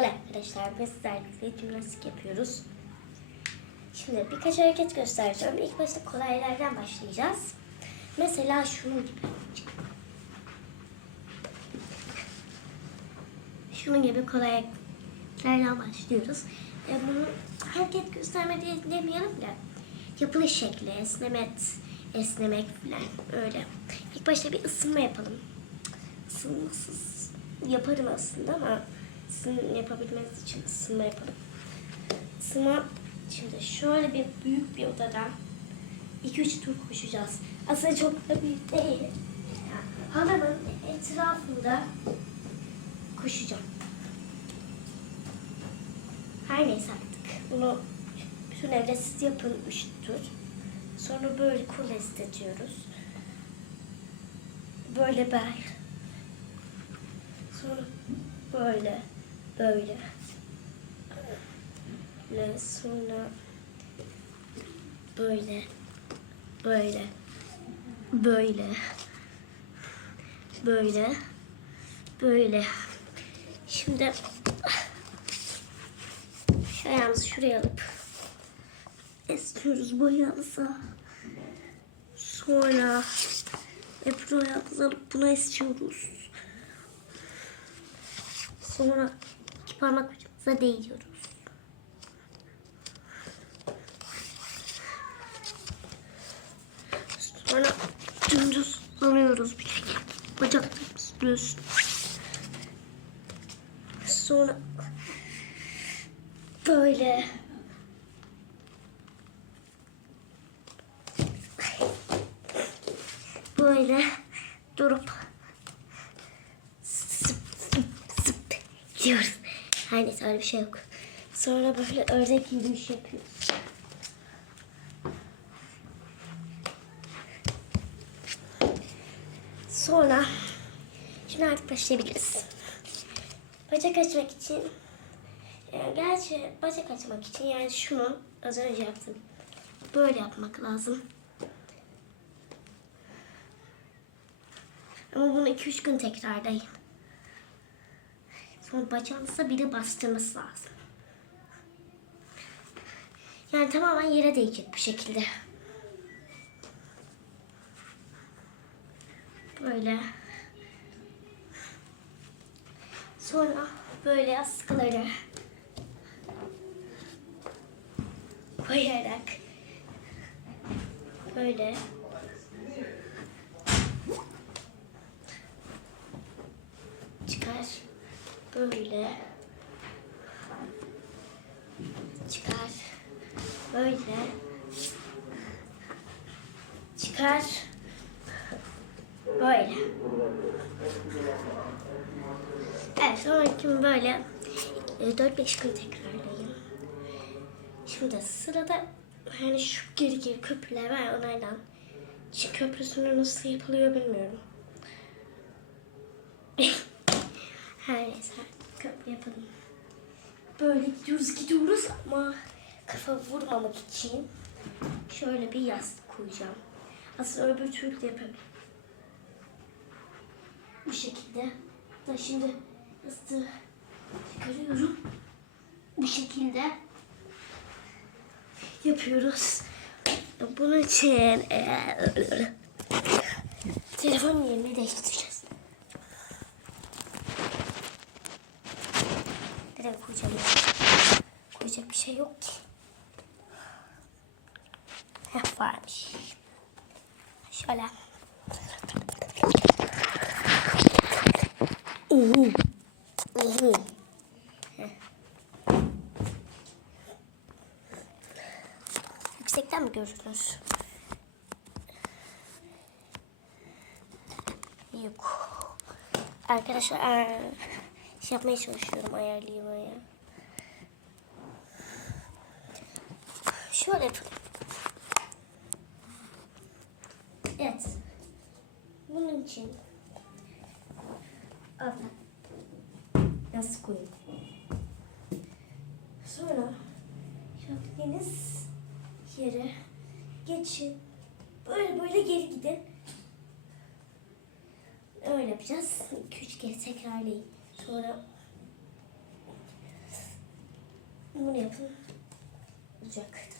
Merhaba arkadaşlar, biz sizlerle jimnastik yapıyoruz. Şimdi birkaç hareket göstereceğim. İlk başta kolaylardan başlayacağız. Mesela şunun gibi. Şunun gibi kolaylardan başlıyoruz. E bunu hareket gösterme diye demeyelim de yapılış şekli, esnemek, esnemek falan öyle. İlk başta bir ısınma yapalım. Isınmasız yaparım aslında ama sizin yapabilmeniz için ısınma yapalım. Isınma şimdi şöyle bir büyük bir odada 2-3 tur koşacağız. Aslında çok da büyük değil. Yani halının etrafında koşacağım. Her neyse artık. Bunu bütün evde siz yapın 3 tur. Sonra böyle kol estetiyoruz. Böyle bel. Sonra böyle, böyle. Ve sonra böyle, böyle, böyle, böyle, böyle. Şimdi şu ayağımızı şuraya alıp estiyoruz bu ayağımıza. Sonra öbür ayağımızı alıp bunu estiyoruz. Sonra parmak ucumuza değiyoruz. Sonra dümdüz alıyoruz şekilde. Bacaklarımız düz. Sonra böyle böyle durup zıp zıp zıp diyoruz. Her neyse öyle bir şey yok. Sonra böyle ördek yürüyüş yapıyoruz. Sonra şimdi artık başlayabiliriz. Bacak açmak için yani gerçi bacak açmak için yani şunu az önce yaptım. Böyle yapmak lazım. Ama bunu 2-3 gün tekrarlayın. Sonra bacağınıza biri bastırması lazım. Yani tamamen yere değecek bu şekilde. Böyle. Sonra böyle askıları koyarak böyle çıkar böyle. Çıkar. Böyle. Çıkar. Böyle. Evet sonraki böyle. E, 4-5 gün tekrarlayayım şimdi sırada hani şu geri geri köprüler var onlardan. Çin köprüsünü nasıl yapılıyor bilmiyorum Her neyse köprü yapalım. Böyle gidiyoruz gidiyoruz ama kafa vurmamak için şöyle bir yastık koyacağım. Aslında öbür türlü de yapabilirim. Bu şekilde. Da şimdi yastığı çıkarıyorum. Bu şekilde yapıyoruz. Bunun için telefon yerini değiştireceğiz. Nereye koyacağım ya? Koyacak bir şey yok ki. Heh varmış. Şöyle. Uhu. Uhu. Yüksekten mi görünür? Yok. Arkadaşlar şey yapmaya çalışıyorum ayarlayamaya. Şöyle yapalım. Evet. Bunun için altta nasıl koyayım? Sonra yaptığınız yere geçin. Böyle böyle geri gidin. Öyle yapacağız. 2-3 kere tekrarlayın. Sonra bunu yapın. Olacaktır.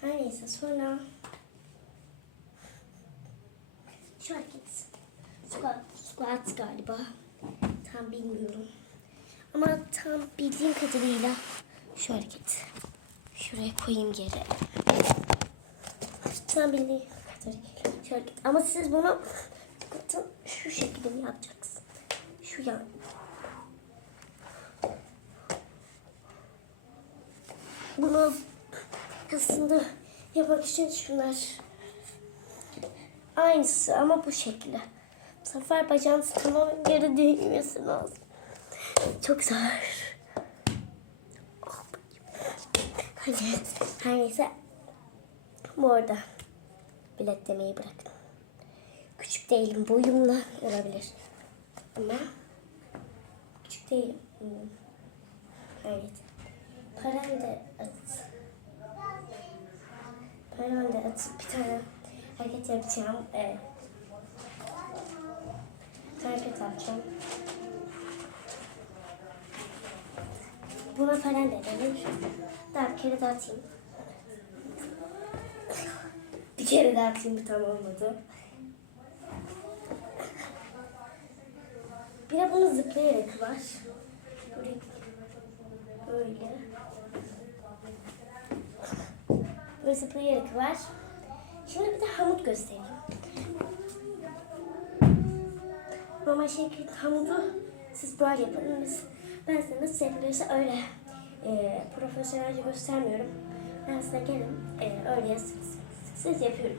Her neyse sonra şu hareket. Squat, squat galiba. Tam bilmiyorum. Ama tam bildiğim kadarıyla şu hareket. Şuraya koyayım geri. Tam bildiğim kadarıyla şu hareket. Ama siz bunu şu şekilde mi yapacaksınız? Şu yan. Bunu aslında yapmak için şunlar. Aynısı ama bu şekilde. Bu sefer bacağınız tamamen yere değmesi lazım. Çok zor. Hadi her neyse. Bu arada bilet demeyi bıraktım. Küçük değilim boyumla olabilir. Ama küçük değilim. Hmm. Evet. Param da at. Param da at. Bir tane hareket yapacağım. Evet. Tane hareket yapacağım. Buna falan denelim. Daha bir kere daha atayım. Bir kere daha atayım bir tam olmadı. Bir de bunu zıplayarak var. Böyle. Böyle. Zıplayarak var. Şimdi bir de hamut göstereyim. Normal şekil hamudu siz böyle yapın. Biz, ben size nasıl yapılıyorsa öyle e, profesyonelce göstermiyorum. Ben size gelin e, öyle siz, siz yapıyorum.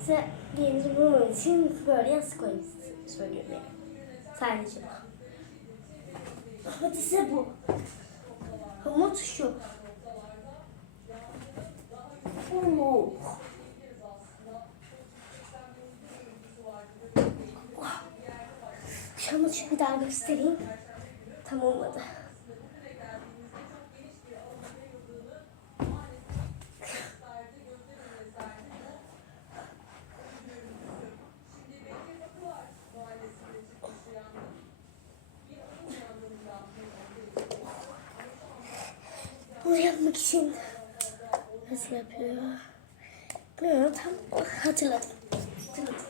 Size yerinizi bulmam için böyle yastık koyun söylüyorum yani. Sadece bu. Hadi size bu. Hamut şu. Oo. Şu şu bir daha göstereyim. Tam olmadı. Bunu yapmak için nasıl yapıyor? Bilmiyorum tam hatırladım. Hatırladım.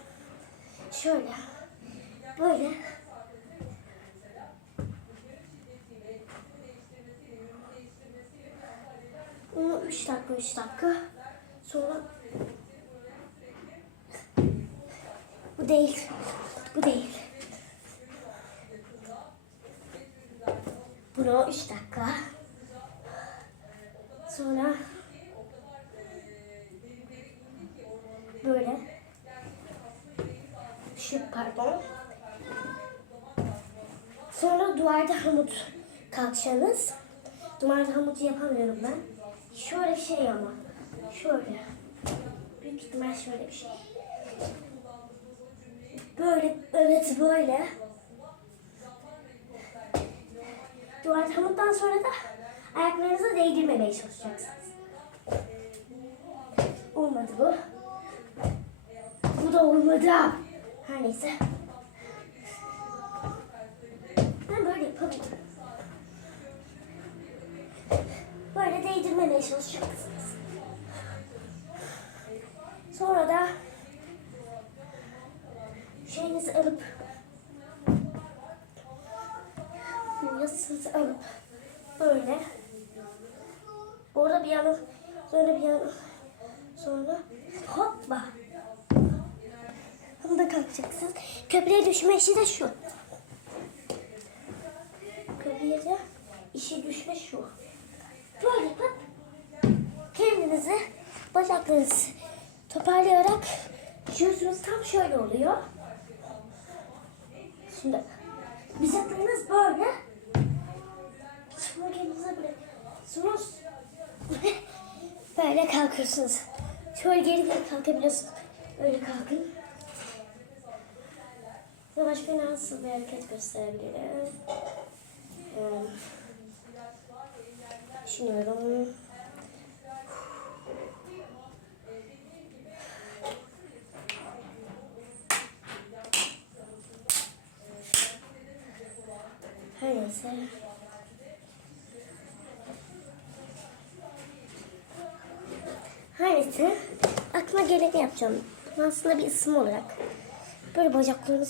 Şöyle. Böyle. Bunu 3 dakika 3 dakika. Sonra bu değil. Bu değil. Bunu 3 dakika. Sonra böyle şu pardon. Sonra duvarda hamut kalkacağınız. Duvarda hamut yapamıyorum ben. Şöyle şey ama. Şöyle. Büyük ihtimal şöyle bir şey. Böyle, evet böyle. Duvarda hamuttan sonra da ayaklarınızı değdirmemeye çalışacaksınız. Olmadı bu. Bu da olmadı. Her neyse. Ben böyle yapabilirim. Böyle değdirmemeye çalışacaksınız. Sonra da şeyinizi alıp yasınızı alıp böyle orada bir yana sonra bir yana sonra hoppa bunu da kalkacaksınız. Köprüye düşme işi de şu. Köprüye de işi düşme şu. Böyle yapıp kendinizi bacaklarınızı toparlayarak düşüyorsunuz. Tam şöyle oluyor. Şimdi bacaklarınız böyle. Sonra kendinize bırakıyorsunuz. böyle kalkıyorsunuz. Şöyle geri geri kalkabiliyorsunuz. Öyle kalkın. Size başka nasıl bir hareket gösterebilirim? Ee, düşünüyorum. Her neyse aklıma geleni yapacağım. Aslında bir isim olarak. Böyle bacaklarını